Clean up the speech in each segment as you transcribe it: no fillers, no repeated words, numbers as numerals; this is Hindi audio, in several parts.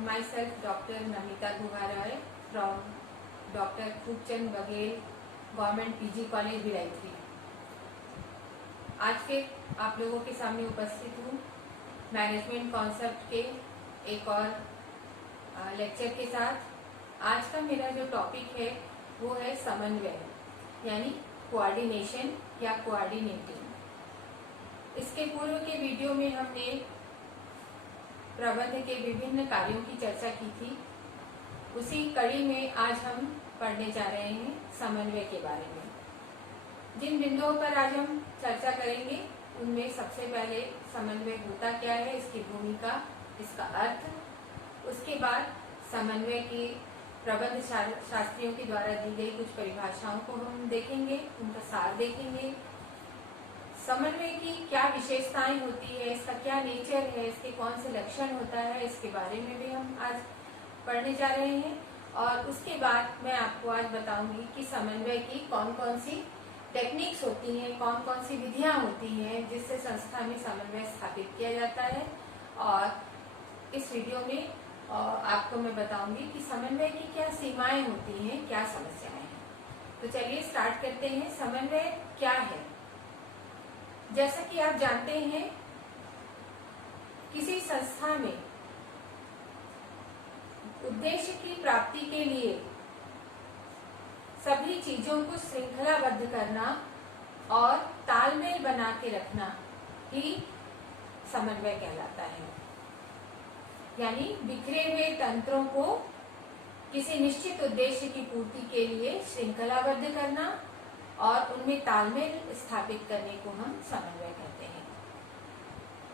myself Dr. Namita Guha Roy from Dr. Khubchand Baghel government PG college Bhilai. आज फिर आप लोगों के सामने उपस्थित हूँ मैनेजमेंट कॉन्सेप्ट के एक और लेक्चर के साथ। आज का मेरा जो टॉपिक है वो है समन्वय यानी कोऑर्डिनेशन या कोऑर्डिनेटिंग। इसके पूर्व के वीडियो में हमने प्रबंध के विभिन्न कार्यों की चर्चा की थी। उसी कड़ी में आज हम पढ़ने जा रहे हैं समन्वय के बारे में। जिन बिंदुओं पर आज हम चर्चा करेंगे उनमें सबसे पहले समन्वय होता क्या है, इसकी भूमिका, इसका अर्थ, उसके बाद समन्वय की प्रबंध शास्त्रियों के द्वारा दी गई कुछ परिभाषाओं को हम देखेंगे, उनका सार देखेंगे। समन्वय की क्या विशेषताएं होती है, इसका क्या नेचर है, इसके कौन से लक्षण होता है, इसके बारे में भी हम आज पढ़ने जा रहे हैं। और उसके बाद मैं आपको आज बताऊंगी कि समन्वय की कौन कौन सी टेक्निक्स होती हैं, कौन कौन सी विधियां होती हैं जिससे संस्था में समन्वय स्थापित किया जाता है। और इस वीडियो में आपको मैं बताऊंगी कि समन्वय की क्या सीमाएं होती हैं, क्या समस्याएं हैं। तो चलिए स्टार्ट करते हैं। समन्वय क्या है? जैसा कि आप जानते हैं, किसी संस्था में उद्देश्य की प्राप्ति के लिए सभी चीजों को श्रृंखलाबद्ध करना और तालमेल बना के रखना ही समन्वय कहलाता है। यानी बिखरे हुए तंत्रों को किसी निश्चित उद्देश्य की पूर्ति के लिए श्रृंखलाबद्ध करना और उनमें तालमेल स्थापित करने को हम समन्वय कहते हैं।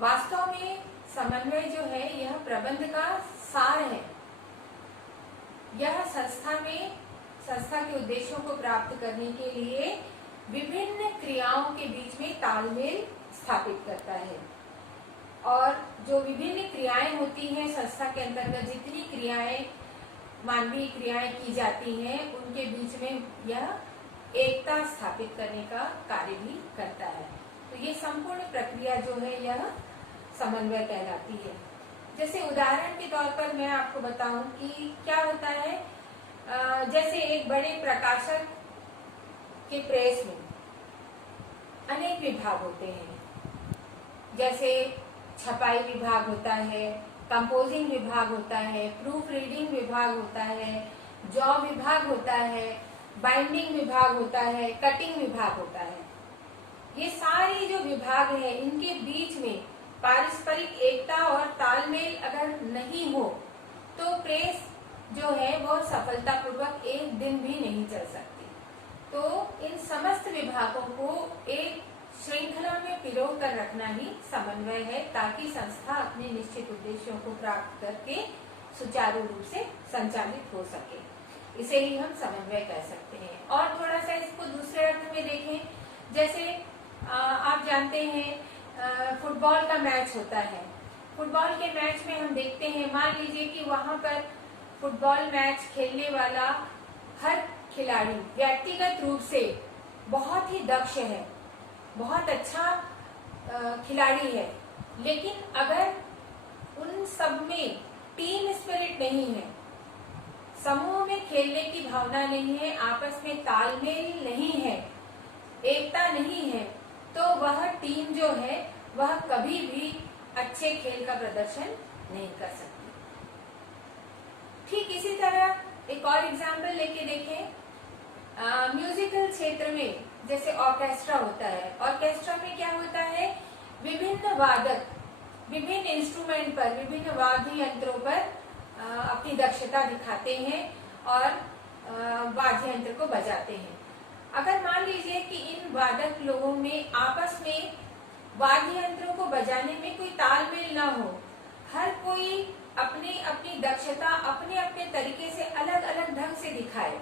वास्तव में समन्वय जो है यह प्रबंध का सार है। यह संस्था के उद्देश्यों को प्राप्त करने के लिए विभिन्न क्रियाओं के बीच में तालमेल स्थापित करता है। और जो विभिन्न क्रियाएं होती हैं संस्था के अंतर्गत, जितनी क्रियाएं मानवीय क्रियाएं की जाती हैं, उनके बीच में यह एकता स्थापित करने का कार्य भी करता है। तो ये संपूर्ण प्रक्रिया जो है यह समन्वय कहलाती है। जैसे उदाहरण के तौर पर मैं आपको बताऊं कि क्या होता है। जैसे एक बड़े प्रकाशक के प्रेस में अनेक विभाग होते हैं। जैसे छपाई विभाग होता है, कंपोजिंग विभाग होता है, प्रूफ रीडिंग विभाग होता है, जॉब विभाग होता है, बाइंडिंग विभाग होता है, कटिंग विभाग होता है। ये सारे जो विभाग हैं इनके बीच में पारस्परिक एकता और तालमेल अगर नहीं हो तो प्रेस जो है वो सफलतापूर्वक एक दिन भी नहीं चल सकती। तो इन समस्त विभागों को एक श्रृंखला में पिरो कर रखना ही समन्वय है, ताकि संस्था अपने निश्चित उद्देश्यों को प्राप्त करके सुचारू रूप से संचालित हो सके। इसे ही हम समन्वय कह सकते हैं। और थोड़ा सा इसको दूसरे अर्थ में देखें। जैसे आप जानते हैं फुटबॉल का मैच होता है। फुटबॉल के मैच में हम देखते हैं, मान लीजिए कि वहां पर फुटबॉल मैच खेलने वाला हर खिलाड़ी व्यक्तिगत रूप से बहुत ही दक्ष है, बहुत अच्छा खिलाड़ी है, लेकिन अगर उन सब में टीम स्पिरिट नहीं है, समूह में खेलने की भावना नहीं है, आपस में तालमेल नहीं है, एकता नहीं है, तो वह टीम जो है वह कभी भी अच्छे खेल का प्रदर्शन नहीं कर सकती। ठीक इसी तरह एक और एग्जाम्पल लेके देखें। म्यूजिकल क्षेत्र में जैसे ऑर्केस्ट्रा होता है। ऑर्केस्ट्रा में क्या होता है, विभिन्न वादक विभिन्न इंस्ट्रूमेंट पर, विभिन्न वाद्य यंत्रों पर अपनी दक्षता दिखाते हैं और वाद्य यंत्र को बजाते हैं। अगर मान लीजिए कि इन वादक लोगों में आपस में वाद्य यंत्रों को बजाने में कोई तालमेल ना हो, हर कोई अपनी अपनी दक्षता अपने अपने तरीके से अलग अलग ढंग से दिखाए,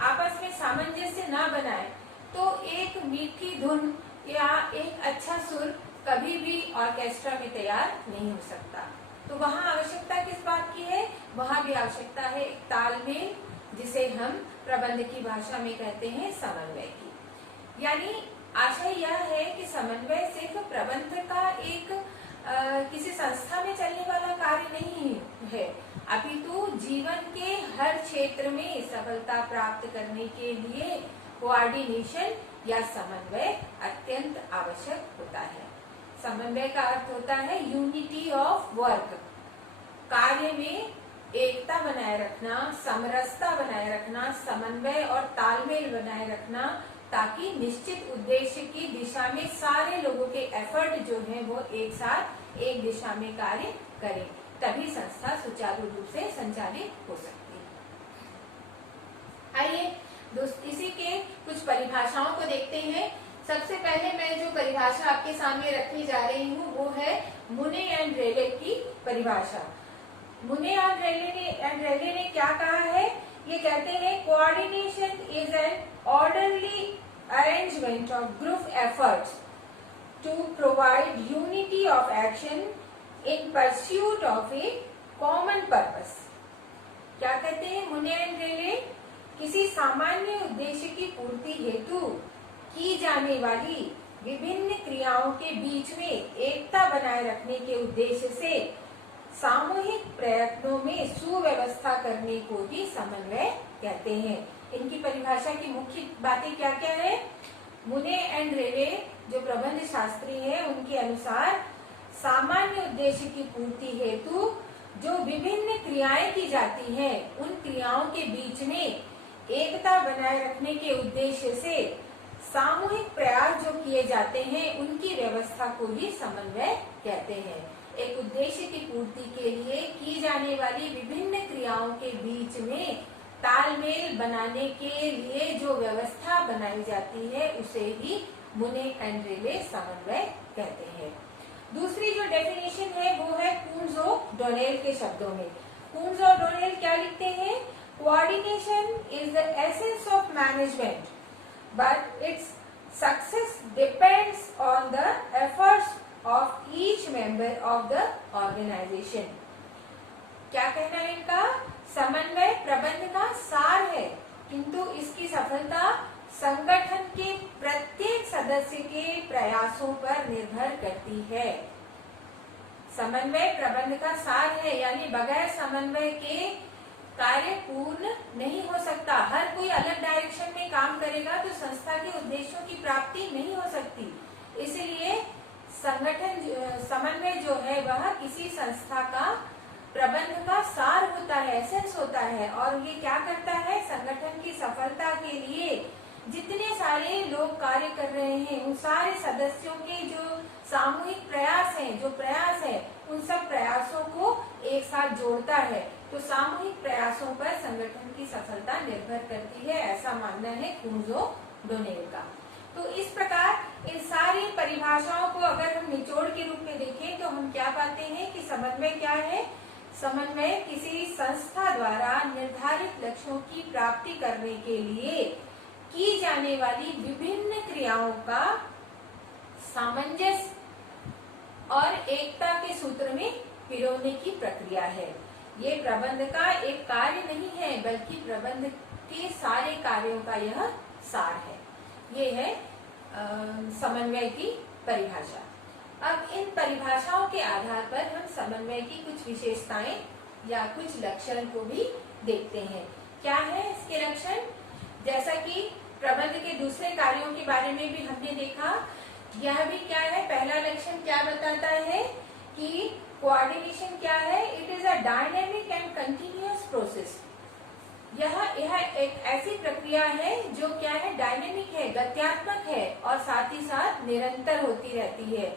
आपस में सामंजस्य ना बनाए, तो एक मीठी धुन या एक अच्छा सुर कभी भी ऑर्केस्ट्रा में तैयार नहीं हो सकता। तो वहाँ आवश्यकता किस बात की है? वहाँ भी आवश्यकता है तालमेल, जिसे हम प्रबंध की भाषा में कहते हैं समन्वय की। यानी आशय यह है कि समन्वय सिर्फ प्रबंध का एक किसी संस्था में चलने वाला कार्य नहीं है। अपितु जीवन के हर क्षेत्र में सफलता प्राप्त करने के लिए कोऑर्डिनेशन या समन्वय अत्यंत आवश्यक होता है। समन्वय का अर्थ होता है यूनिटी ऑफ वर्क, कार्य में एकता बनाए रखना, समरसता बनाए रखना, समन्वय और तालमेल बनाए रखना, ताकि निश्चित उद्देश्य की दिशा में सारे लोगों के एफर्ट जो है वो एक साथ एक दिशा में कार्य करें, तभी संस्था सुचारू रूप से संचालित हो सकती है। आइए इसी के कुछ परिभाषाओं को देखते हैं। सबसे पहले मैं जो परिभाषा आपके सामने रखने जा रही हूँ वो है मुने एंड रेले की परिभाषा। मुने एंड रेले ने क्या कहा है? ये कहते हैं coordination is an orderly arrangement of group efforts to provide unity of action in pursuit of a common purpose. क्या कहते हैं मुने एंड रेले? किसी सामान्य उद्देश्य की पूर्ति हेतु की जाने वाली विभिन्न क्रियाओं के बीच में एकता बनाए रखने के उद्देश्य से सामूहिक प्रयत्नों में सुव्यवस्था करने को ही समन्वय कहते हैं। इनकी परिभाषा की मुख्य बातें क्या क्या है? मुने एंड रेले जो प्रबंध शास्त्री है उनके अनुसार सामान्य उद्देश्य की पूर्ति हेतु जो विभिन्न क्रियाएं की जाती हैं उन क्रियाओं के बीच में एकता बनाए रखने के उद्देश्य से सामूहिक प्रयास जो किए जाते हैं उनकी व्यवस्था को ही समन्वय कहते हैं। एक उद्देश्य की पूर्ति के लिए की जाने वाली विभिन्न क्रियाओं के बीच में तालमेल बनाने के लिए जो व्यवस्था बनाई जाती है उसे ही मुने एंड रेले समन्वय कहते हैं। दूसरी जो डेफिनेशन है वो है कून्स और डोनेल के शब्दों में। कून्स और डोनेल क्या लिखते हैं? Coordination is the essence of management but its success depends on the efforts of each member of the organization। क्या कहना है इनका? समन्वय प्रबंध का सार है, किंतु इसकी सफलता संगठन के प्रत्येक सदस्य के प्रयासों पर निर्भर करती है। समन्वय प्रबंध का सार है, यानी बगैर समन्वय के कार्य पूर्ण नहीं हो सकता। हर कोई अलग डायरेक्शन में काम करेगा तो संस्था के उद्देश्यों की प्राप्ति नहीं हो सकती। इसलिए संगठन समन्वय जो है वह किसी संस्था का प्रबंध का सार होता है, एसेंस होता है। और ये क्या करता है? संगठन की सफलता के लिए जितने सारे लोग कार्य कर रहे हैं उन सारे सदस्यों के जो सामूहिक प्रयास हैं, जो प्रयास है उन सब प्रयासों को एक साथ जोड़ता है। तो सामूहिक प्रयासों पर संगठन की सफलता निर्भर करती है, ऐसा मानना है कून्स और डोनेल का। तो इस प्रकार इन सारी परिभाषाओं को अगर हम निचोड़ के रूप में देखें तो हम क्या पाते हैं कि समन्वय क्या है? समन्वय किसी संस्था द्वारा निर्धारित लक्ष्यों की प्राप्ति करने के लिए की जाने वाली विभिन्न क्रियाओं का सामंजस्य और एकता के सूत्र में पिरोने की प्रक्रिया है। ये प्रबंध का एक कार्य नहीं है बल्कि प्रबंध के सारे कार्यों का यह सार है। ये है समन्वय की परिभाषा। अब इन परिभाषाओं के आधार पर हम समन्वय की कुछ विशेषताएं या कुछ लक्षण को भी देखते हैं। क्या है इसके लक्षण? जैसा कि प्रबंध के दूसरे कार्यों के बारे में भी हमने देखा, यह भी क्या है? पहला लक्षण क्या बताता है कि कोऑर्डिनेशन क्या है? It is a dynamic and continuous process. यह एक ऐसी प्रक्रिया है जो क्या है? डायनेमिक है, गत्यात्मक है और साथ ही साथ निरंतर होती रहती है।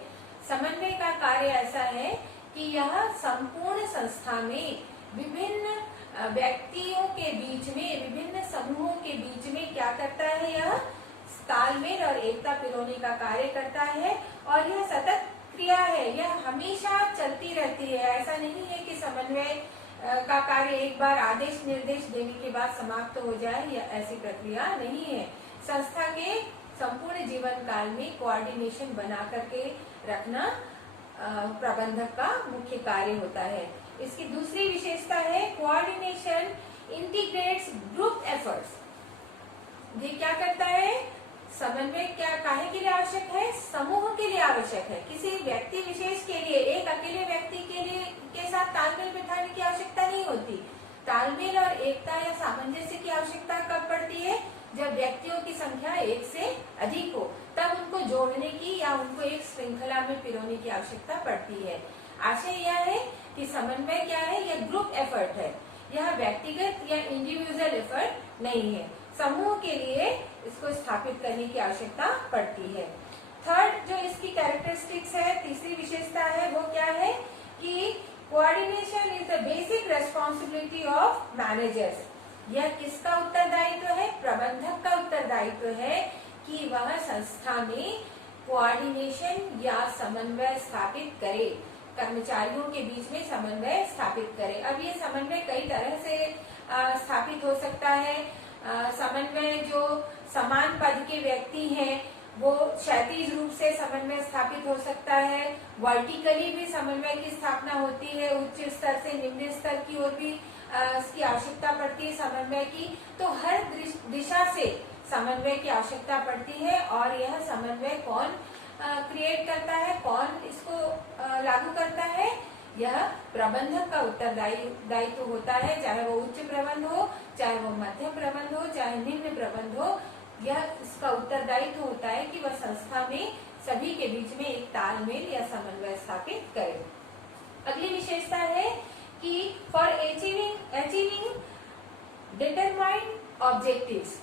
समन्वय का कार्य ऐसा है कि यह संपूर्ण संस्था में विभिन्न व्यक्तियों के बीच में, विभिन्न समूहों के बीच में क्या करता है? यह तालमेल और एकता पिरोने का कार्य करता है और यह सतत क्रिया है, यह हमेशा चलती रहती है। ऐसा नहीं है कि समन्वय का कार्य एक बार आदेश निर्देश देने के बाद समाप्त हो जाए, यह ऐसी प्रक्रिया नहीं है। संस्था के संपूर्ण जीवन काल में कोऑर्डिनेशन बना करके रखना प्रबंधक का मुख्य कार्य होता है। इसकी दूसरी विशेषता है कोऑर्डिनेशन इंटीग्रेट्स ग्रुप एफर्ट्स। ये क्या करता है? समन्वय क्या काहे के लिए आवश्यक है? समूह के लिए आवश्यक है। किसी व्यक्ति विशेष के लिए, एक अकेले व्यक्ति के साथ तालमेल बिठाने की आवश्यकता नहीं होती। या सामंजस्य की आवश्यकता कब पड़ती है? जब व्यक्तियों की संख्या एक से अधिक हो, तब उनको जोड़ने की या उनको एक श्रृंखला में पिरोने की आवश्यकता पड़ती है। आशय यह है कि समन्वय क्या है? यह ग्रुप एफर्ट है, यह व्यक्तिगत या इंडिविजुअल एफर्ट नहीं है। समूह के लिए इसको स्थापित करने की आवश्यकता पड़ती है। थर्ड जो इसकी कैरेक्टरिस्टिक्स है, तीसरी विशेषता है, वो क्या है कि coordination is the basic responsibility of managers. यह किसका उत्तरदायित्व है? प्रबंधक का उत्तरदायित्व है कि वह संस्था में कोऑर्डिनेशन या समन्वय स्थापित करे, कर्मचारियों के बीच में समन्वय स्थापित करे। अब ये समन्वय कई तरह से स्थापित हो सकता है। समन्वय जो समान पद के व्यक्ति हैं वो क्षैतिज रूप से समन्वय स्थापित हो सकता है। वर्टिकली भी समन्वय की स्थापना होती है, उच्च स्तर से निम्न स्तर की ओर भी इसकी आवश्यकता पड़ती है समन्वय की। तो हर दिशा से समन्वय की आवश्यकता पड़ती है। और यह समन्वय कौन क्रिएट करता है, कौन इसको लागू करता है? यह प्रबंधक का उत्तरदायित्व होता है, चाहे वो उच्च प्रबंध हो, चाहे वो मध्यम प्रबंध हो, चाहे निम्न प्रबंध हो। यह इसका उत्तरदायित्व होता है कि वह संस्था में सभी के बीच में एक तालमेल या समन्वय स्थापित करे। अगली विशेषता है कि फॉर अचीविंग डिटरमाइंड ऑब्जेक्टिव्स,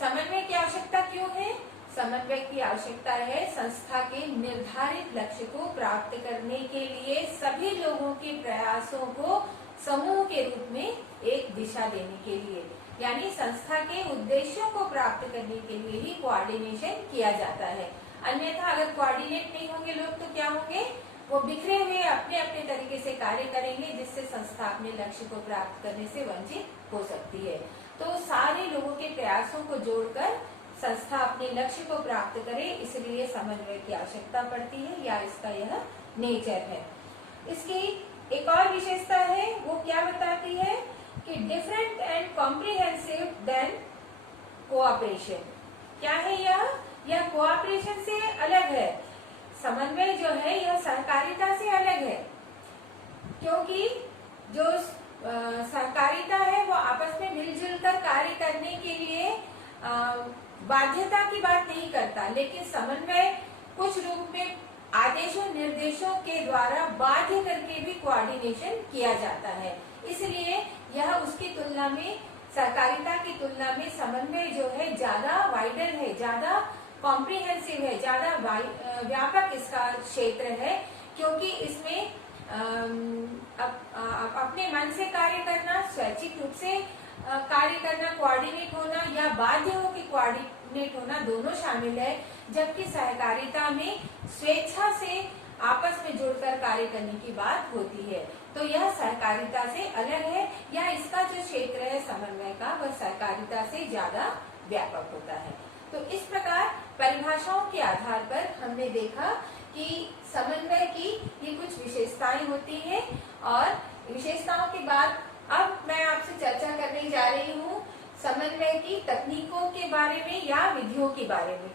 समन्वय की आवश्यकता क्यों है? समन्वय की आवश्यकता है संस्था के निर्धारित लक्ष्य को प्राप्त करने के लिए सभी लोगों के प्रयासों को समूह के रूप में एक दिशा देने के लिए, यानी संस्था के उद्देश्यों को प्राप्त करने के लिए ही कोऑर्डिनेशन किया जाता है। अन्यथा अगर कोऑर्डिनेट नहीं होंगे लोग तो क्या होंगे? वो बिखरे हुए अपने अपने तरीके से कार्य करेंगे, जिससे संस्था अपने लक्ष्य को प्राप्त करने से वंचित हो सकती है। तो सारे लोगों के प्रयासों को जोड़कर संस्था अपने लक्ष्य को प्राप्त करे, इसलिए समन्वय की आवश्यकता पड़ती है या इसका यह नेचर है। इसकी एक और विशेषता है, वो क्या बताती है कि different and comprehensive than cooperation. क्या है यह कोऑपरेशन से अलग है। समन्वय जो है यह सहकारिता से अलग है, क्योंकि जो सहकारिता है वो आपस में मिलजुल कर कार्य करने के लिए बाध्यता की बात नहीं करता, लेकिन समन्वय कुछ रूप में आदेशों निर्देशों के द्वारा बाध्य करके भी कोऑर्डिनेशन किया जाता है। इसलिए यह उसकी तुलना में, सहकारिता की तुलना में समन्वय जो है ज्यादा वाइडर है, ज्यादा कॉम्प्रिहेंसिव है, ज्यादा व्यापक इसका क्षेत्र है, क्योंकि इसमें अपने मन से कार्य करना, स्वैच्छिक रूप से कार्य करना, कोऑर्डिनेट होना या बाध्य हो कि कोऑर्डिनेट होना, दोनों शामिल है। जबकि सहकारिता में स्वेच्छा से आपस में जुड़कर कार्य करने की बात होती है। तो यह सहकारिता से अलग है, या इसका जो क्षेत्र है समन्वय का वह सहकारिता से ज्यादा व्यापक होता है। तो इस प्रकार परिभाषाओं के आधार पर हमने देखा कि समन्वय की ये कुछ विशेषताएं होती हैं, और विशेषताओं के बाद अब मैं आपसे चर्चा करने जा रही हूँ समन्वय की तकनीकों के बारे में या विधियों के बारे में।